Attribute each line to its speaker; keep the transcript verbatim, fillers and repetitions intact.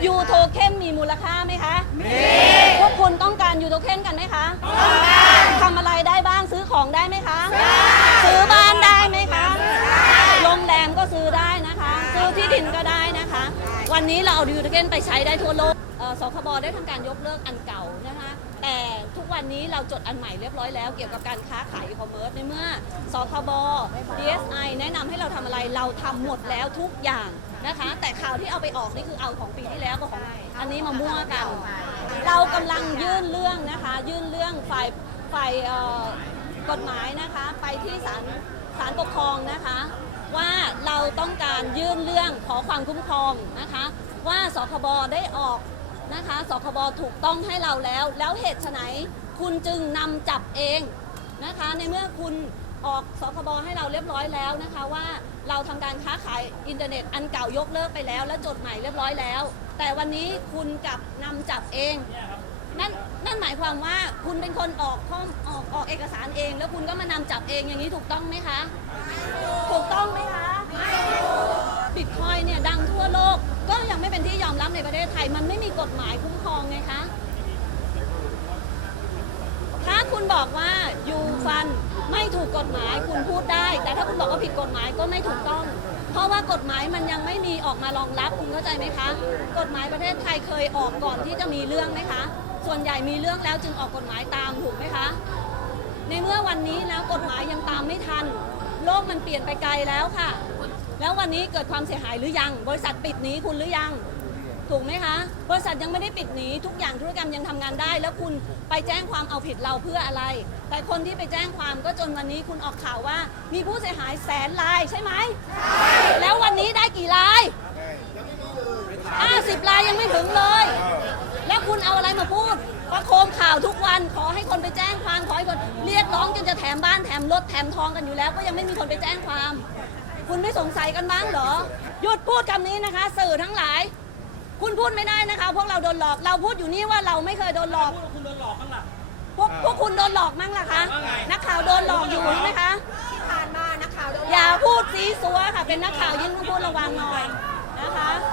Speaker 1: ยูโทเค็นมีมูลค่าไหมคะมีพวกคุณต้องการยูโทเค็นกันไหมคะต้องการทำอะไรได้บ้างซื้อของได้ไหมคะซื้อบ้านได้ไหมคะโรงแรมก็ซื้อได้นะคะซื้อที่ดินก็ได้นะคะวันนี้เราเอายูโทเค็นไปใช้ได้ทั่วโลกสคบได้ทำการยกเลิกอันเก่านะคะแต่ทุกวันนี้เราจดอันใหม่เรียบร้อยแล้วเกี่ยวกับการค้าขายอีคอมเมิร์ซในเมื่อสคบ ดี เอส ไอ แนะนำให้เราทำอะไรเราทำหมดแล้วทุกอย่างนะคะแต่ข่าวที่เอาไปออกนี่คือเอาของปีที่แล้วกับของอันนี้มามั่วกัน เรากำลังยื่นเรื่องนะคะยื่นเรื่องฝ่ายฝ่ายกฎหมายนะคะไปที่ศาลศาลปกครองนะคะว่าเราต้องการยื่นเรื่องขอความคุ้มครองนะคะว่าสคบได้ออกนะคะสคบถูกต้องให้เราแล้ว แล้วเหตุไฉนคุณจึงนำจับเองนะคะในเมื่อคุณออกสคบให้เราเรียบร้อยแล้วนะคะว่าเราทำการค้าขายอินเทอร์เน็ตอันเก่ายกเลิกไปแล้วและจดใหม่เรียบร้อยแล้วแต่วันนี้คุณกลับนำจับเองนั่นนั่นหมายความว่าคุณเป็นคนออกข้อออกออกเอกสารเองแล้วคุณก็มานำจับเองอย่างนี้ถูกต้องไหมคะถูกต้องไหมคะบิตคอยเนี่ยดังทั่วโลกก็ยังไม่เป็นที่ยอมรับในประเทศไทยมันไม่มีกฎหมายคุ้มครองไงคะถ้าคุณบอกว่ายูฟันไม่ถูกกฎหมายคุณพูดได้แต่ถ้าคุณบอกว่าผิดกฎหมายก็ไม่ถูกต้องเพราะว่ากฎหมายมันยังไม่มีออกมารองรับคุณเข้าใจไหมคะกฎหมายประเทศไทยเคยออกก่อนที่จะมีเรื่องไหมคะส่วนใหญ่มีเรื่องแล้วจึงออกกฎหมายตามถูกไหมคะในเมื่อวันนี้แล้วกฎหมายยังตามไม่ทันโลกมันเปลี่ยนไปไกลแล้วค่ะแล้ววันนี้เกิดความเสียหายหรือยังบริษัทปิดหนีคุณหรือยังถูกไหมคะบริษัทยังไม่ได้ปิดหนีทุกอย่างธุรกรรมยังทำงานได้แล้วคุณไปแจ้งความเอาผิดเราเพื่ออะไรแต่คนที่ไปแจ้งความก็จนวันนี้คุณออกข่าวว่ามีผู้เสียหายแสนรายใช่ไหมใช่แล้ววันนี้ได้กี่รายห้าสิบรายยังไม่ถึงเลยแล้วคุณเอาอะไรมาพูดประโคมข่าวทุกวันขอให้คนไปแจ้งความขอให้คนเรียกร้องจนจะแถมบ้านแถมรถแถมทองกันอยู่แล้วก็ยังไม่มีคนไปแจ้งความคุณไม่สงสัยกันบ้างเหรอหยุดพูดคำนี้นะคะสื่อทั้งหลายคุณพูดไม่ได้นะคะพวกเราโดนหลอกเราพูดอยู่นี่ว่าเราไม่เคยโดนหลอก
Speaker 2: คุณโดนหลอกบ้างล่ะ
Speaker 1: พวกพวกคุณโดนหลอกมั้งล่ะคะนักข่าวโดนหลอกอยู่ใช่ไหมคะ
Speaker 3: ที่ผ่านมานักข่าวโดน
Speaker 1: อย่าพูดซีซัวค่ะเป็นนักข่าวยิ่งต้องพูดระวังหน่อยนะคะ